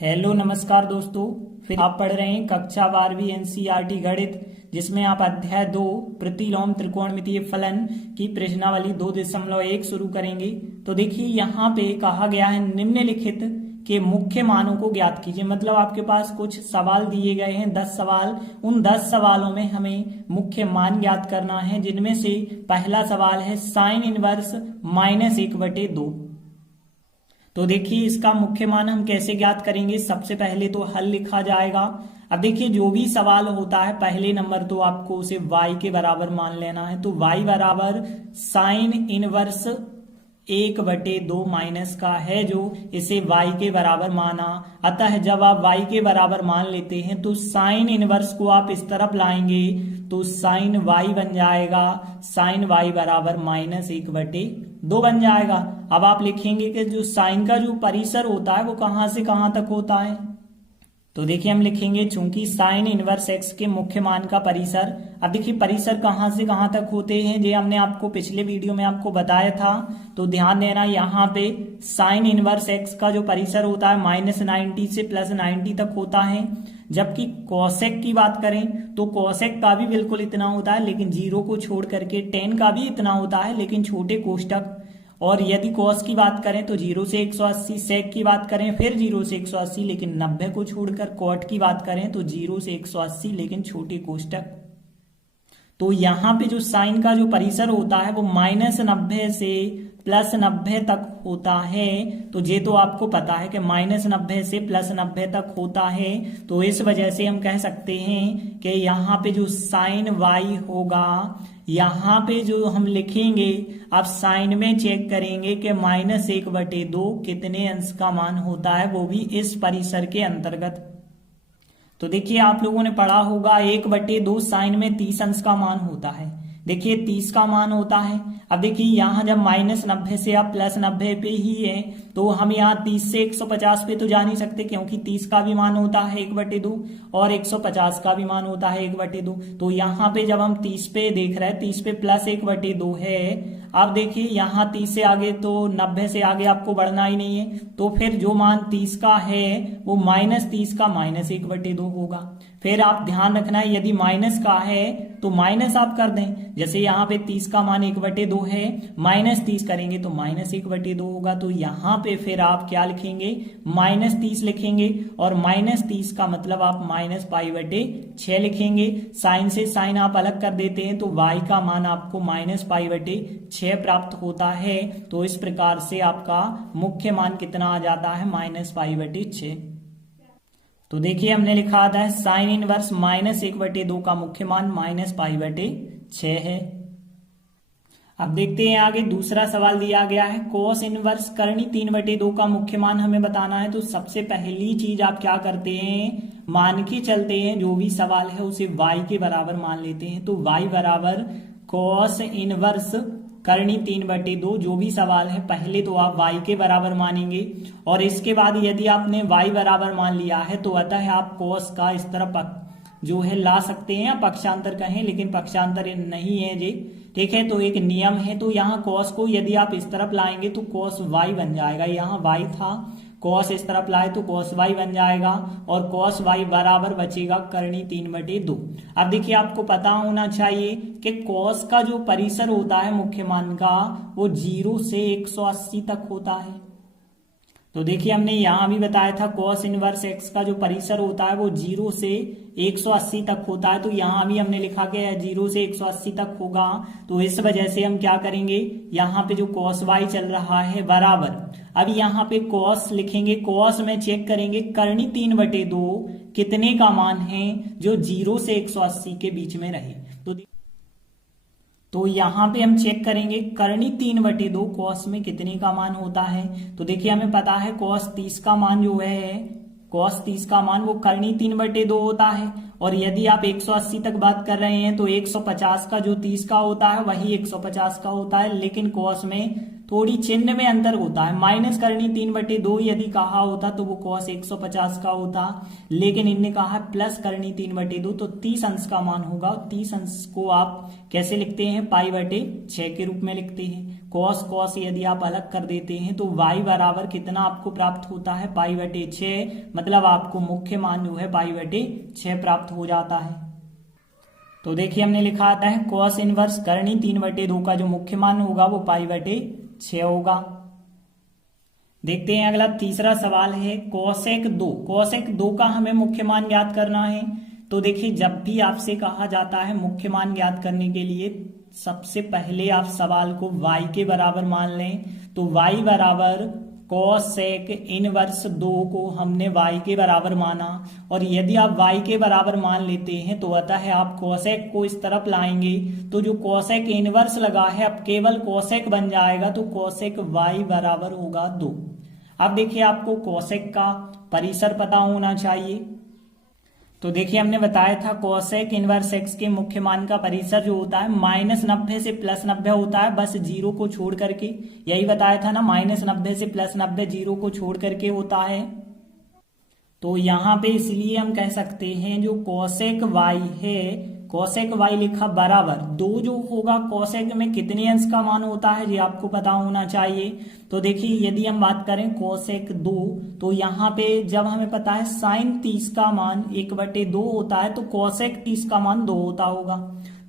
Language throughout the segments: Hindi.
हेलो नमस्कार दोस्तों। फिर आप पढ़ रहे हैं कक्षा 12वीं एनसीईआरटी गणित, जिसमें आप अध्याय 2 प्रतिलोम त्रिकोणमितीय फलन की प्रश्नावली 2.1 शुरू करेंगे। तो देखिए यहाँ पे कहा गया है निम्नलिखित के मुख्य मानों को ज्ञात कीजिए। मतलब आपके पास कुछ सवाल दिए गए हैं, 10 सवाल। उन 10 सवालों में हमें मुख्य मान ज्ञात करना है, जिनमें से पहला सवाल है साइन इनवर्स -1/2। तो देखिए इसका मुख्य मान हम कैसे ज्ञात करेंगे। सबसे पहले तो हल लिखा जाएगा। अब देखिए जो भी सवाल होता है पहले नंबर तो आपको उसे y के बराबर मान लेना है। तो y बराबर साइन इनवर्स 1/2 माइनस का है, जो इसे y के बराबर माना। अतः जब आप y के बराबर मान लेते हैं तो साइन इनवर्स को आप इस तरफ लाएंगे तो साइन y बन जाएगा, साइन y बराबर -1/2 बन जाएगा। अब आप लिखेंगे कि जो साइन का जो परिसर होता है वो कहां से कहां तक होता है। तो देखिए हम लिखेंगे चूंकि साइन इनवर्स x के मुख्य मान का परिसर। अब देखिए परिसर कहां से कहां तक होते हैं, ये हमने आपको पिछले वीडियो में आपको बताया था। तो ध्यान देना, यहाँ पे साइन इनवर्स x का जो परिसर होता है -90 से +90 तक होता है। जबकि कोसेक की बात करें तो कोसेक का भी बिल्कुल इतना होता है, लेकिन 0 को छोड़ करके। टेन का भी इतना होता है, लेकिन छोटे कोष्टक। और यदि कॉस की बात करें तो 0 से 180, सेक की बात करें फिर 0 से 180, लेकिन 90 को छोड़कर। कॉट की बात करें तो 0 से 180, लेकिन छोटे कोष्टक। तो यहाँ पे जो साइन का जो परिसर होता है वो -90 से +90 तक होता है। तो ये तो आपको पता है कि -90 से +90 तक होता है। तो इस वजह से हम कह सकते हैं कि यहाँ पे जो साइन y होगा, यहाँ पे जो हम लिखेंगे, आप साइन में चेक करेंगे कि -1/2 कितने अंश का मान होता है, वो भी इस परिसर के अंतर्गत। तो देखिए आप लोगों ने पढ़ा होगा 1/2 साइन में 30 अंश का मान होता है। देखिए 30 का मान होता है। अब देखिए यहाँ जब -90 से आप +90 पे ही है, तो हम यहाँ 30 से 150 पे तो जा नहीं सकते, क्योंकि 30 का भी मान होता है 1/2 और 150 का भी मान होता है 1/2। तो यहाँ पे जब हम 30 पे देख रहे हैं, 30 पे +1/2 है। अब देखिए यहाँ 30 से आगे तो 90 से आगे आपको बढ़ना ही नहीं है। तो फिर जो मान 30 का है वो -30 का -1/2 होगा। फिर आप ध्यान रखना है, यदि माइनस का है तो माइनस आप कर दें। जैसे यहाँ पे 30 का मान 1/2 है, -30 करेंगे तो -1/2 होगा। तो यहाँ पे फिर आप क्या लिखेंगे, -30 लिखेंगे। और -30 का मतलब आप -π/6 लिखेंगे। साइन से साइन आप अलग कर देते हैं तो y का मान आपको -π/6 प्राप्त होता है। तो इस प्रकार से आपका मुख्य मान कितना आ जाता है, -π/6। तो देखिए हमने लिखा था साइन इनवर्स -1/2 का मुख्य मान -π/6 है। अब देखते हैं आगे दूसरा सवाल दिया गया है कोस इनवर्स करनी 3/2 का मुख्य मान हमें बताना है। तो सबसे पहली चीज आप क्या करते हैं, मान के चलते हैं, जो भी सवाल है उसे y के बराबर मान लेते हैं। तो y बराबर कोस इनवर्स करनी 3/2, जो भी सवाल है पहले तो आप y के बराबर मानेंगे। और इसके बाद यदि आपने y बराबर मान लिया है तो अतः आप कोस का इस तरफ जो है ला सकते हैं, पक्षांतर कहें, लेकिन पक्षांतर नहीं है जी, ठीक है। तो एक नियम है, तो यहाँ कॉस को यदि आप इस तरफ लाएंगे तो कॉस y बन जाएगा। यहाँ y था, कॉस इस तरफ लाए तो कॉस y बन जाएगा, और कॉस y बराबर बचेगा करनी 3/2। अब देखिए आपको पता होना चाहिए कि कॉस का जो परिसर होता है मुख्य मान का वो 0 से 180 तक होता है। तो देखिए हमने यहां भी बताया था कॉस इनवर्स x का जो परिसर होता है वो 0 से 180 तक होता है। तो यहां भी हमने लिखा कि 0 से 180 तक होगा। तो इस वजह से हम क्या करेंगे, यहाँ पे जो कॉस y चल रहा है बराबर, अब यहाँ पे कॉस लिखेंगे, कॉस में चेक करेंगे करनी 3/2 कितने का मान है, जो 0 से 180 के बीच में रहे। तो यहाँ पे हम चेक करेंगे करनी 3/2 कॉस में कितने का मान होता है। तो देखिए हमें पता है कॉस 30 का मान जो है, कॉस 30 का मान वो करनी 3/2 होता है। और यदि आप 180 तक बात कर रहे हैं तो 150 का जो 30 का होता है वही 150 का होता है, लेकिन कॉस में थोड़ी चिन्ह में अंतर होता है। माइनस करनी 3/2 यदि कहा होता तो वो कॉस 150 का होता, लेकिन इनने कहा प्लस करनी 3/2, तो 30 अंश का मान होगा। 30 अंश को आप कैसे लिखते हैं, π/6 के रूप में लिखते हैं। कॉस कॉस यदि आप अलग कर देते हैं तो y बराबर कितना आपको प्राप्त होता है, π/6। मतलब आपको मुख्य मान जो है π/6 प्राप्त हो जाता है। तो देखिए हमने लिखा आता है कॉस इनवर्स करनी 3/2 का जो मुख्य मान होगा वो π/6 होगा। देखते हैं अगला तीसरा सवाल है कोसेक 2। कोसेक 2 का हमें मुख्य मान ज्ञात करना है। तो देखिए जब भी आपसे कहा जाता है मुख्य मान ज्ञात करने के लिए सबसे पहले आप सवाल को y के बराबर मान लें। तो y बराबर कोसेक इनवर्स 2 को हमने y के बराबर माना, और यदि आप y के बराबर मान लेते हैं तो अतः है आप कोसेक को इस तरफ लाएंगे तो जो कोसेक इनवर्स लगा है अब केवल कोसेक बन जाएगा, तो कोसेक y बराबर होगा 2। अब देखिए आपको कोसेक का परिसर पता होना चाहिए। तो देखिए हमने बताया था कोसेक इनवर्स x के मुख्य मान का परिसर जो होता है -90 से +90 होता है, बस 0 को छोड़ करके। यही बताया था ना, -90 से +90 0 को छोड़ करके होता है। तो यहाँ पे इसलिए हम कह सकते हैं जो कोसेक y है, कोसेक y लिखा बराबर 2 जो होगा कोसेक में कितने अंश का मान होता है ये आपको पता होना चाहिए। तो देखिए यदि हम बात करें कोसेक 2 तो यहाँ पे जब हमें पता है साइन 30 का मान 1/2 होता है तो कोसेक 30 का मान 2 होता होगा।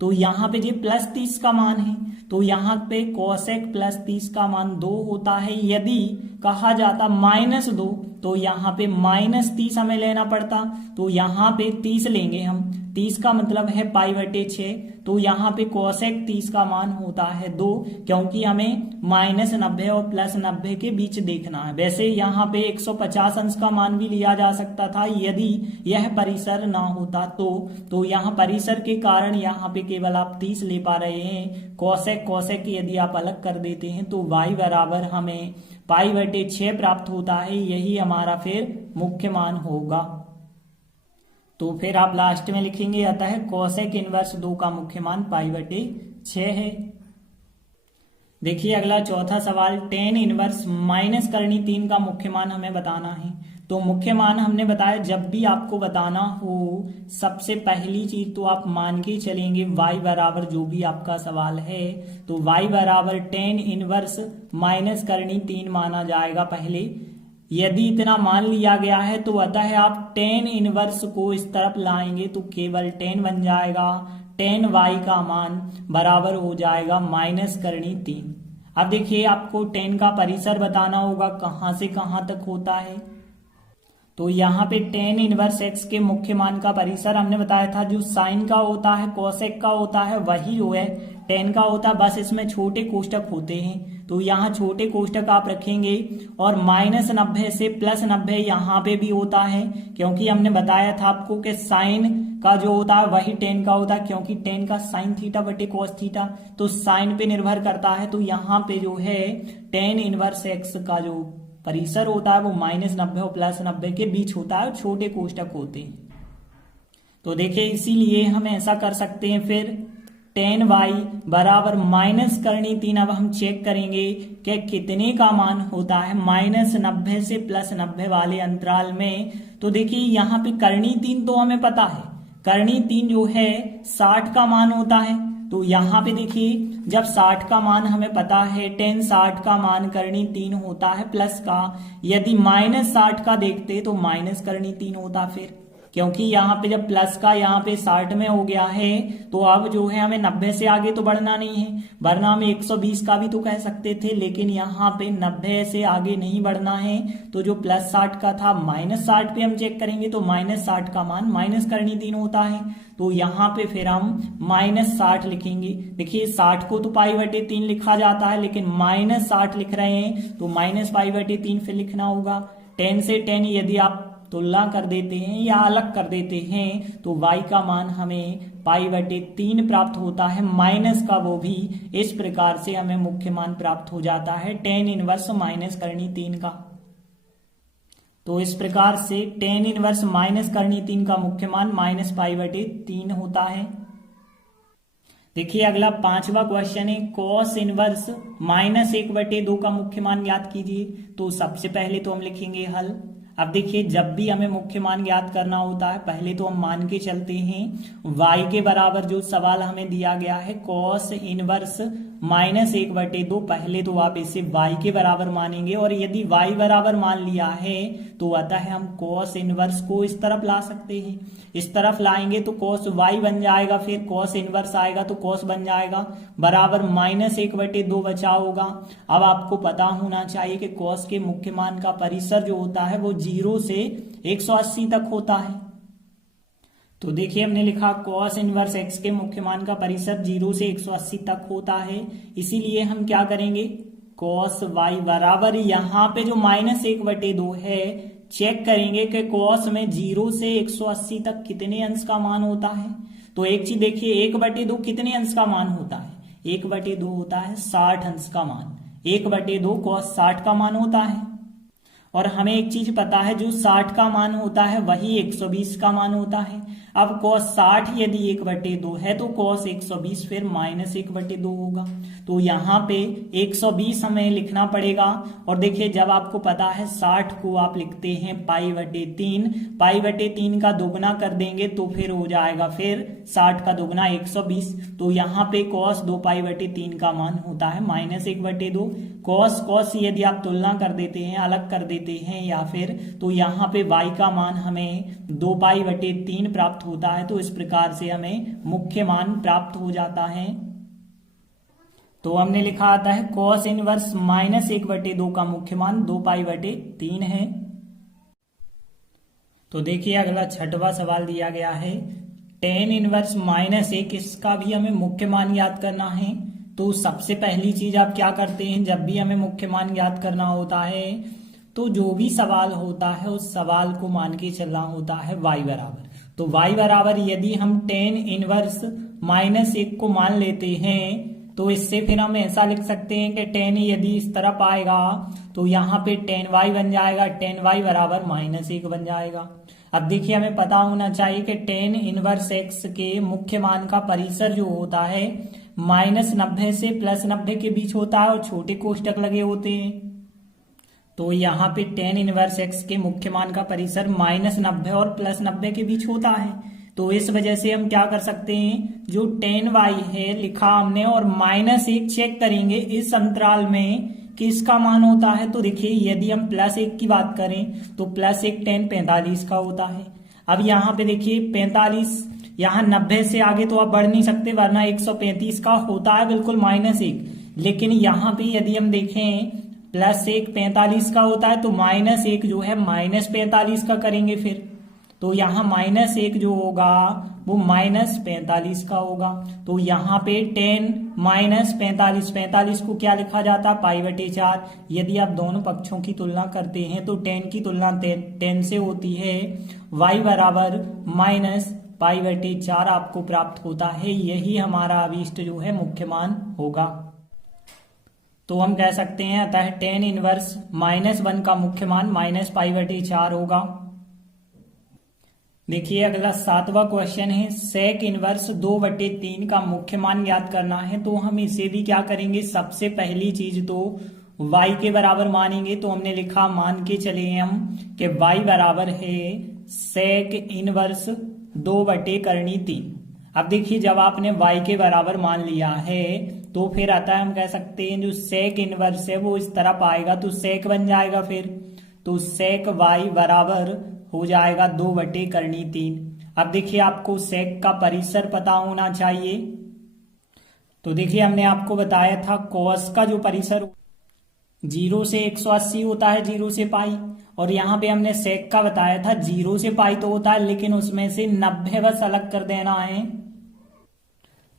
तो यहाँ पे जो +30 का मान है तो यहाँ पे कोसेक +30 का मान 2 होता है। यदि कहा जाता -2 तो यहाँ पे -30 हमें लेना पड़ता, तो यहाँ पे 30 लेंगे हम। 30 का मतलब है π/6, तो यहाँ पे कोसेक 30 का मान होता है 2, क्योंकि हमें -90 और +90 के बीच देखना है। वैसे यहाँ पे 150 अंश का मान भी लिया जा सकता था यदि यह परिसर ना होता तो यहाँ परिसर के कारण यहाँ पे केवल आप 30 ले पा रहे हैं। कोसेक कोसेक यदि आप अलग कर देते हैं तो y बराबर हमें π/6 प्राप्त होता है। यही हमारा फिर मुख्य मान होगा। तो फिर आप लास्ट में लिखेंगे अतः कोसेक इनवर्स 2 का मुख्य मान π/6 है। देखिए अगला चौथा सवाल tan इनवर्स माइनस करनी 3 का मुख्य मान हमें बताना है। तो मुख्य मान हमने बताया जब भी आपको बताना हो सबसे पहली चीज तो आप मान के चलेंगे y बराबर जो भी आपका सवाल है तो y बराबर tan इनवर्स माइनस करनी 3 माना जाएगा पहले। यदि इतना मान लिया गया है तो अतः आप tan इनवर्स को इस तरफ लाएंगे तो केवल tan बन जाएगा। tan y का मान बराबर हो जाएगा माइनस करनी 3। अब देखिए आपको tan का परिसर बताना होगा कहां से कहां तक होता है। तो यहाँ पे tan इनवर्स x के मुख्य मान का परिसर हमने बताया था जो साइन का होता है कोसेक का होता है वही जो है tan का होता है, बस इसमें छोटे कोष्टक होते हैं। तो यहाँ छोटे कोष्टक आप रखेंगे और -90 से +90 यहाँ पे भी होता है, क्योंकि हमने बताया था आपको कि साइन का जो होता है वही tan का होता है, क्योंकि tan का साइन थीटा बटे कॉस थीटा तो साइन पे निर्भर करता है। तो यहाँ पे जो है tan इनवर्स x का जो परिसर होता है वो -90 और +90 के बीच होता है, छोटे कोष्टक होते हैं। तो देखिए इसीलिए हम ऐसा कर सकते हैं फिर tan y बराबर माइनस करनी 3। अब हम चेक करेंगे कि कितने का मान होता है -90 से +90 वाले अंतराल में। तो देखिए यहाँ पे करनी 3 तो हमें पता है, करनी 3 जो है 60 का मान होता है। तो यहाँ पे देखिए जब 60 का मान हमें पता है tan 60 का मान करनी 3 होता है प्लस का, यदि -60 का देखते तो माइनस करनी 3 होता फिर, क्योंकि यहाँ पे जब प्लस का यहाँ पे 60 में हो गया है तो अब जो है हमें 90 से आगे तो बढ़ना नहीं है, वरना हम 120 का भी तो कह सकते थे, लेकिन यहाँ पे 90 से आगे नहीं बढ़ना है। तो जो +60 का था -60 पे हम चेक करेंगे तो -60 का मान माइनस करनी 3 होता है। तो यहाँ पे फिर हम -60 लिखेंगे। देखिए 60 को तो π/3 लिखा जाता है, लेकिन -60 लिख रहे हैं तो -π/3 फिर लिखना होगा। tan से tan यदि आप तुलना कर देते हैं या अलग कर देते हैं तो y का मान हमें π/3 प्राप्त होता है, माइनस का वो भी इस प्रकार से हमें मुख्य मान प्राप्त हो जाता है tan इनवर्स माइनस करनी 3 का। तो इस प्रकार से tan इनवर्स माइनस करनी 3 का मुख्य मान -π/3 होता है। देखिए अगला 5वां क्वेश्चन है cos इनवर्स -1/2 का मुख्य मान ज्ञात कीजिए। तो सबसे पहले तो हम लिखेंगे हल। अब देखिए जब भी हमें मुख्य मान ज्ञात करना होता है पहले तो हम मान के चलते हैं y के बराबर जो सवाल हमें दिया गया है cos इनवर्स -1/2। पहले तो आप इसे y के बराबर मानेंगे और यदि y बराबर मान लिया है तो अतः हम cos इनवर्स को इस तरफ ला सकते हैं। इस तरफ लाएंगे तो cos y बन जाएगा, फिर cos इनवर्स आएगा तो cos बन जाएगा बराबर -1/2 बचा होगा। अब आपको पता होना चाहिए कि cos के मुख्य मान का परिसर जो होता है वो 0 से 180 तक होता है। तो देखिए हमने लिखा cos इनवर्स x के मुख्य मान का परिसर 0 से 180 तक होता है, इसीलिए हम क्या करेंगे cos y बराबर यहाँ पे जो -1/2 है चेक करेंगे कि cos में 0 से 180 तक कितने अंश का मान होता है। तो एक चीज देखिए 1/2 कितने अंश का मान होता है, 1/2 होता है 60 अंश का मान, 1/2 cos 60 का मान होता है। और हमें एक चीज पता है जो 60 का मान होता है वही 120 का मान होता है। अब cos 60 यदि 1/2 है तो cos 120 फिर -1/2 होगा। तो यहाँ पे 120 हमें लिखना पड़ेगा। और देखिए जब आपको पता है 60 को आप लिखते हैं π/3, π/3 का दोगुना कर देंगे तो फिर हो जाएगा फिर 60 का दोगुना 120। तो यहाँ पे cos 2π/3 का मान होता है -1/2। cos यदि आप तुलना कर देते हैं, अलग कर देते हैं या फिर, तो यहाँ पे y का मान हमें 2π/3 प्राप्त होता है। तो इस प्रकार से हमें मुख्य मान प्राप्त हो जाता है। तो हमने लिखा आता है cos इनवर्स -1/2 का मुख्य मान 2π/3 है। तो देखिए अगला छठवां सवाल दिया गया है tan इनवर्स -1, इसका भी हमें मुख्य मान याद करना है। तो सबसे पहली चीज आप क्या करते हैं, जब भी हमें मुख्य मान याद करना होता है तो जो भी सवाल होता है उस सवाल को मान के चलना होता है y बराबर। तो y बराबर यदि हम tan इनवर्स -1 को मान लेते हैं तो इससे फिर हम ऐसा लिख सकते हैं कि tan यदि इस तरफ आएगा तो यहाँ पे tan y बन जाएगा, tan y बराबर -1 बन जाएगा। अब देखिए हमें पता होना चाहिए कि tan इनवर्स x के मुख्य मान का परिसर जो होता है -90 से +90 के बीच होता है और छोटे कोष्टक लगे होते हैं। तो यहाँ पे tan इनवर्स x के मुख्य मान का परिसर -90 और +90 के बीच होता है। तो इस वजह से हम क्या कर सकते हैं, जो tan y है लिखा हमने और -1 चेक करेंगे इस अंतराल में कि इसका मान होता है। तो देखिए यदि हम +1 की बात करें तो +1 tan 45 का होता है। अब यहाँ पे देखिए 45, यहाँ 90 से आगे तो आप बढ़ नहीं सकते वरना 135 का होता है बिल्कुल -1। लेकिन यहाँ पे यदि हम देखें +1 45 का होता है तो -1 जो है -45 का करेंगे फिर। तो यहाँ -1 जो होगा वो -45 का होगा। तो यहाँ पे tan -45 को क्या लिखा जाता है π/4। यदि आप दोनों पक्षों की तुलना करते हैं तो tan की तुलना tan से होती है, y बराबर -π/4 आपको प्राप्त होता है। यही हमारा अभीष्ट जो है मुख्य मान होगा। तो हम कह सकते हैं अतः tan इनवर्स -1 का मुख्य मान -π/4 होगा। देखिए अगला 7वां क्वेश्चन है sec इनवर्स 2/3 का मुख्य मान याद करना है। तो हम इसे भी क्या करेंगे, सबसे पहली चीज तो y के बराबर मानेंगे। तो हमने लिखा मान के चले हम कि y बराबर है sec इनवर्स 2/3। अब देखिए जब आपने y के बराबर मान लिया है तो फिर आता है हम कह सकते हैं जो sec इनवर्स है वो इस तरफ आएगा तो sec बन जाएगा फिर। तो sec y बराबर हो जाएगा 2/3। अब देखिए आपको sec का परिसर पता होना चाहिए। तो देखिए हमने आपको बताया था cos का जो परिसर 0 से 180 होता है, 0 से पाई। और यहाँ पे हमने sec का बताया था 0 से पाई तो होता है लेकिन उसमें से 90 बस अलग कर देना है।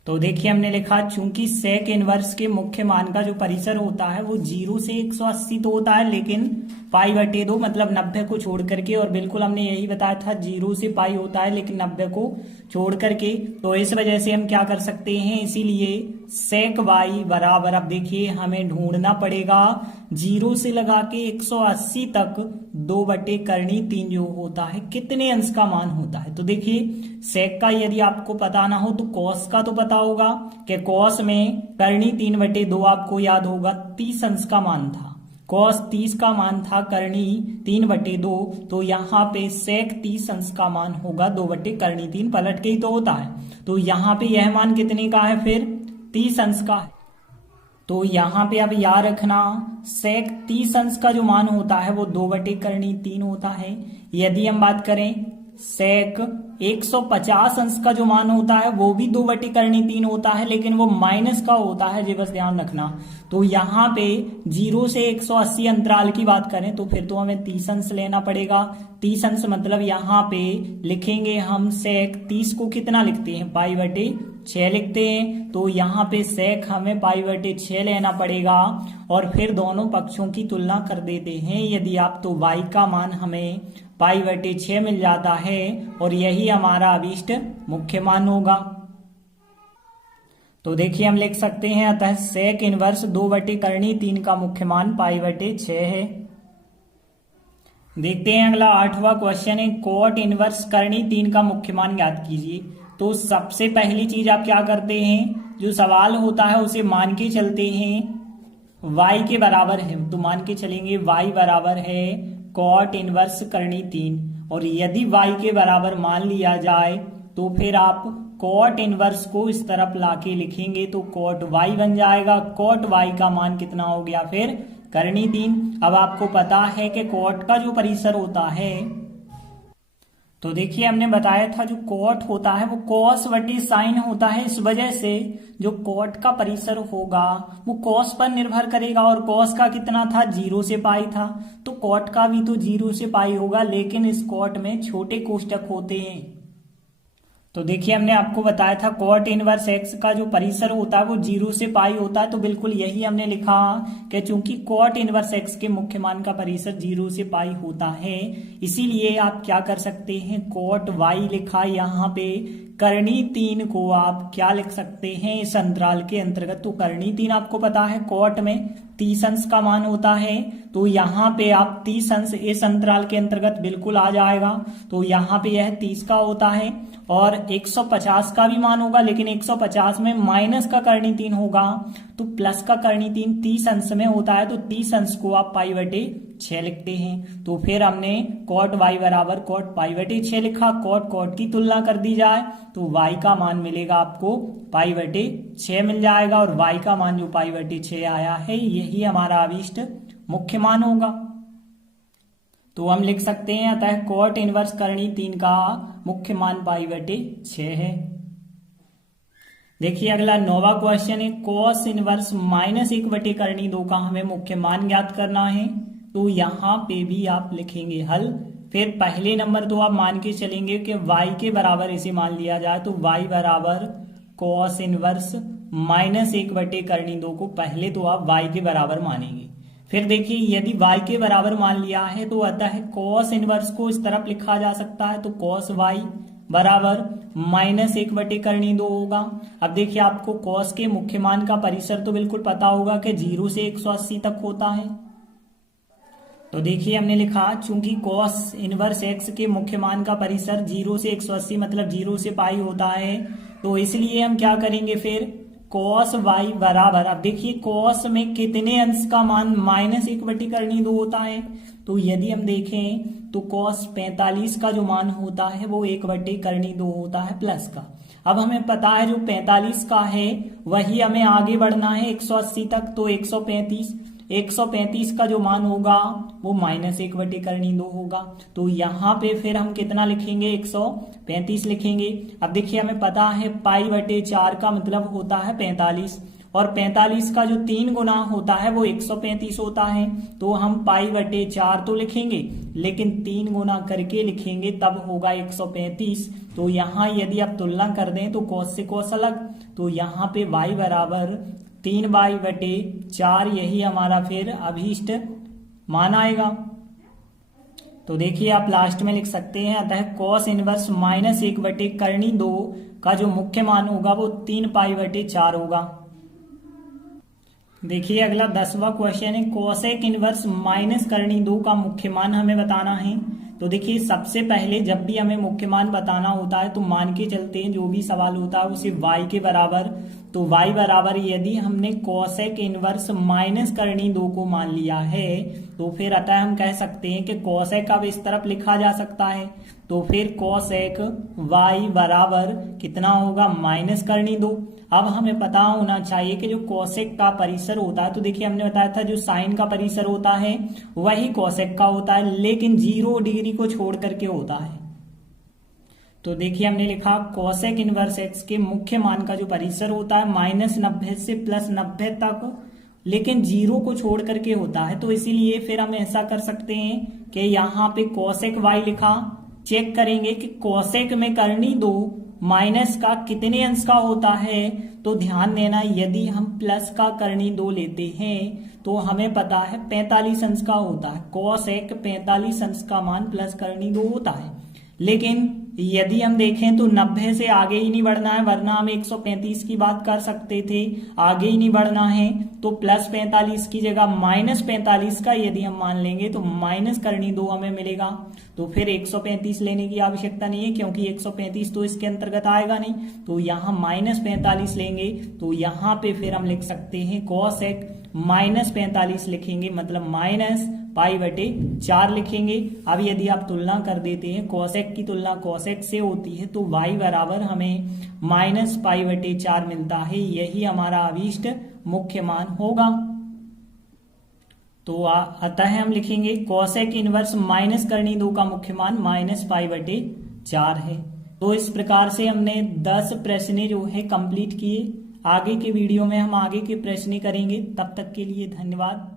तो देखिए हमने लिखा चूंकि sec इनवर्स के मुख्य मान का जो परिसर होता है वो 0 से 180 तो होता है लेकिन π/2 मतलब 90 को छोड़ करके, और बिल्कुल हमने यही बताया था 0 से पाई होता है लेकिन 90 को छोड़ करके। तो इस वजह से हम क्या कर सकते हैं, इसीलिए sec y बराबर, अब देखिए हमें ढूंढना पड़ेगा 0 से लगा के 180 तक 2/3 जो होता है कितने अंश का मान होता है। तो देखिए sec का यदि आपको पता ना हो तो cos का तो पता होगा कि cos में करनी 3/2 आपको याद होगा 30 अंश का मान था। cos 30 का मान था, करनी 3/2। तो यहाँ पे sec 30 अंश का मान होगा 2/3, पलट के ही तो होता है। तो यहाँ पे यह मान कितने का है फिर 30 अंश का है। तो यहाँ पे अब याद रखना सेक 30 अंश का जो मान होता है वो 2/3 होता है। यदि हम बात करें सेक 150 अंश का जो मान होता है वो भी 2/3 होता है, लेकिन वो माइनस का होता है, ये बस ध्यान रखना। तो यहाँ पे 0 से 180 अंतराल की बात करें तो फिर तो हमें 30 अंश लेना पड़ेगा। 30 अंश मतलब यहाँ पे लिखेंगे हम सेक 30 को कितना लिखते हैं, π/6 लिखते हैं। तो यहाँ पे सेक हमें π/6 लेना पड़ेगा और फिर दोनों पक्षों की तुलना कर देते हैं यदि आप, तो y का मान हमें π/6 मिल जाता है और यही हमारा अभीष्ट मुख्य मान होगा। तो देखिए हम लिख सकते हैं अतः सेक इनवर्स 2/3 का मुख्य मान π/6 है। देखते हैं अगला 8वां क्वेश्चन है कोट इनवर्स करनी 3 का मुख्य मान ज्ञात कीजिए। तो सबसे पहली चीज आप क्या करते हैं, जो सवाल होता है उसे मान के चलते हैं y के बराबर है, तो मान के चलेंगे y बराबर है कॉट इनवर्स करनी 3। और यदि y के बराबर मान लिया जाए तो फिर आप कॉट इनवर्स को इस तरफ लाके लिखेंगे तो कॉट y बन जाएगा। कॉट y का मान कितना हो गया फिर करनी 3। अब आपको पता है कि कॉट का जो परिसर होता है, तो देखिए हमने बताया था जो कॉट होता है वो कॉस बटे साइन होता है। इस वजह से जो कॉट का परिसर होगा वो कॉस पर निर्भर करेगा और कॉस का कितना था 0 से पाई था, तो कॉट का भी तो 0 से पाई होगा, लेकिन इस कॉट में छोटे कोष्टक होते हैं। तो देखिए हमने आपको बताया था कॉट इनवर्स एक्स का जो परिसर होता है वो 0 से पाई होता है, तो बिल्कुल यही हमने लिखा कि चूंकि कॉट इनवर्स एक्स के मुख्य मान का परिसर 0 से पाई होता है, इसीलिए आप क्या कर सकते हैं कॉट वाई लिखा, यहाँ पे करनी 3 को आप क्या लिख सकते हैं इस अंतराल के अंतर्गत। तो करनी 3 आपको पता है कॉट में 30 अंश का मान होता है, तो यहाँ पे आप 30 अंश इस अंतराल के अंतर्गत बिल्कुल आ जाएगा। तो यहाँ पे यह 30 का होता है और 150 का भी मान होगा, लेकिन 150 में माइनस का करनी 3 होगा तो प्लस का करनी 3 30 अंश में होता है, तो 30 अंश को आप π/6 लिखते हैं। तो फिर हमने कॉट y बराबर कॉट π/6 लिखा। कॉट कॉट की तुलना कर दी जाए तो y का मान मिलेगा आपको π/6 मिल जाएगा और y का मान जो π/6 आया है यही हमारा अभीष्ट मुख्य मान होगा। तो हम लिख सकते हैं अतः कॉट इनवर्स करनी 3 का मुख्य मान π/6 है। देखिए अगला 9वां क्वेश्चन है कॉस इनवर्स -1 करनी 2 का हमें मुख्य मान ज्ञात करना है। तो यहाँ पे भी आप लिखेंगे हल। फिर पहले नंबर तो आप मान के चलेंगे कि y के बराबर इसे मान लिया जाए, तो y बराबर कॉस इनवर्स -1 करनी 2 को पहले तो आप y के बराबर मानेंगे। फिर देखिए यदि y के बराबर मान लिया है तो अतः कॉस इनवर्स को इस तरफ लिखा जा सकता है, तो कॉस y बराबर -1 करनी 2 होगा। अब देखिए आपको कॉस के मुख्य मान का परिसर तो बिल्कुल पता होगा कि 0 से 180 तक होता है। तो देखिए हमने लिखा चूंकि कॉस इनवर्स एक्स के मुख्य मान का परिसर 0 से 180 मतलब 0 से पाई होता है, तो इसलिए हम क्या करेंगे फिर कॉस y बराबर, अब देखिए कॉस में कितने अंश का मान -1 करनी 2 होता है, तो यदि हम देखें तो कॉस 45 का जो मान होता है वो 1 करनी 2 होता है प्लस का। अब हमें पता है जो 45 का है वही हमें आगे बढ़ना है 180 तक, तो 135 का जो मान होगा वो -1 करनी 2 होगा। तो यहाँ पे फिर हम कितना लिखेंगे 135 लिखेंगे। अब देखिए हमें पता है π/4 का मतलब होता है 45 और 45 का जो 3 गुना होता है वो 135 होता है, तो हम π/4 तो लिखेंगे लेकिन 3 गुना करके लिखेंगे तब होगा 135। तो यहाँ यदि आप तुलना कर दें तो कॉस से कॉस अलग, तो यहाँ पे y बराबर 3/4 यही हमारा फिर अभीष्ट मान आएगा। तो देखिए आप लास्ट में लिख सकते हैं अतः कॉस इनवर्स -1 करनी 2 का जो मुख्य मान होगा वो 3π/4 होगा। देखिए अगला 10वां क्वेश्चन है कोसेक इनवर्स माइनस करनी 2 का मुख्य मान हमें बताना है। तो देखिए सबसे पहले जब भी हमें मुख्य मान बताना होता है तो मान के चलते हैं जो भी सवाल होता है उसे y के बराबर, तो y बराबर यदि हमने कोसेक इनवर्स माइनस करनी 2 को मान लिया है तो फिर अतः हम कह सकते हैं कि कोसेक अब इस तरफ लिखा जा सकता है। तो फिर कोसेक y बराबर कितना होगा, माइनस करनी 2। अब हमें पता होना चाहिए कि जो कोसेक का परिसर होता है, तो देखिए हमने बताया था जो साइन का परिसर होता है वही कोसेक का होता है, लेकिन 0 डिग्री को छोड़ करके होता है। तो देखिए हमने लिखा कोसेक इनवर्स एक्स के मुख्य मान का जो परिसर होता है -90 से +90 तक, लेकिन 0 को छोड़ करके होता है। तो इसीलिए फिर हम ऐसा कर सकते हैं कि यहाँ पे कोसेक y लिखा, चेक करेंगे कि कोसेक में करनी 2 माइनस का कितने अंश का होता है। तो ध्यान देना, यदि हम प्लस का करनी 2 लेते हैं तो हमें पता है 45 अंश का होता है। कोसेक 45 अंश का मान प्लस करनी 2 होता है। लेकिन यदि हम देखें तो 90 से आगे ही नहीं बढ़ना है, वरना हम 135 की बात कर सकते थे। आगे ही नहीं बढ़ना है तो +45 की जगह -45 का यदि हम मान लेंगे तो माइनस करनी 2 हमें मिलेगा। तो फिर 135 लेने की आवश्यकता नहीं है, क्योंकि 135 तो इसके अंतर्गत आएगा नहीं। तो यहाँ -45 लेंगे तो यहाँ पे फिर हम लिख सकते हैं कोसेक -45 लिखेंगे, मतलब -π/4 लिखेंगे। अब यदि आप तुलना कर देते हैं, कोसेक की तुलना कोसेक से होती है, तो y बराबर हमें -π/4 मिलता है। यही हमारा अभीष्ट मुख्य मान होगा। तो अतः हम लिखेंगे कोसेक इनवर्स माइनस करनी 2 का मुख्य मान -π/4 है। तो इस प्रकार से हमने 10 प्रश्न जो है कंप्लीट किए। आगे के वीडियो में हम आगे के प्रश्न करेंगे। तब तक के लिए धन्यवाद।